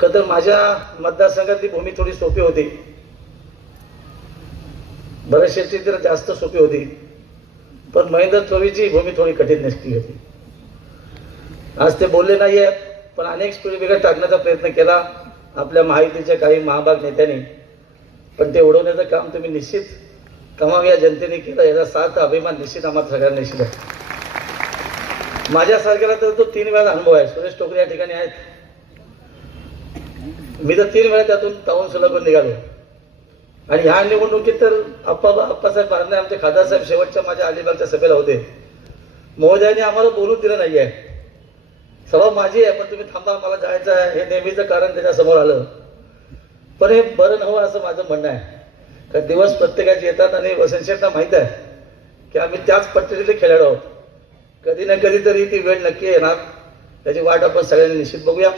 खरं तर माझ्या मतदारसंघातली भूमी थोडी सोपी होती, बरेचशी तर जास्त सोपी होती, पण महेंद्र चोवीची भूमी थोडी कठीण नसली होती. आज ते बोलले नाहीये, पण अनेक स्पीड टाकण्याचा प्रयत्न केला आपल्या महायुतीच्या काही महाभाग नेत्यांनी, पण ते उडवण्याचं काम तुम्ही निश्चित तमाम या जनतेने केलं. याचा सार्थ अभिमान निश्चित आम्हाला सगळ्यांना निश्चित आहे. माझ्यासारख्याला तर तो 3 वेळा अनुभव आहे. सुरेश टोकरे या ठिकाणी आहेत, मी तर 3 वेळा त्यातून तावून सुलभून निघालो. आणि ह्या निवडणुकीत तर अप्पासाहेब बारणे आमचे खासदार साहेब शेवटच्या माझ्या अलिबागच्या सभेला होते. महोदयांनी आम्हाला बोलून दिलं नाहीये, सभा माझी आहे पण तुम्ही थांबा मला जायचं आहे, हे नेहमीचं कारण त्याच्या समोर आलं. पण हे बरं नव्हतं असं माझं म्हणणं आहे. कारण दिवस प्रत्येकाचे येतात आणि वसंतशेठना माहीत आहे की आम्ही त्याच पद्धतीने खेळाडू आहोत. कधी ना कधीतरी ती वेळ नक्की येणार, त्याची वाट आपण सगळ्यांनी निश्चित बघूया.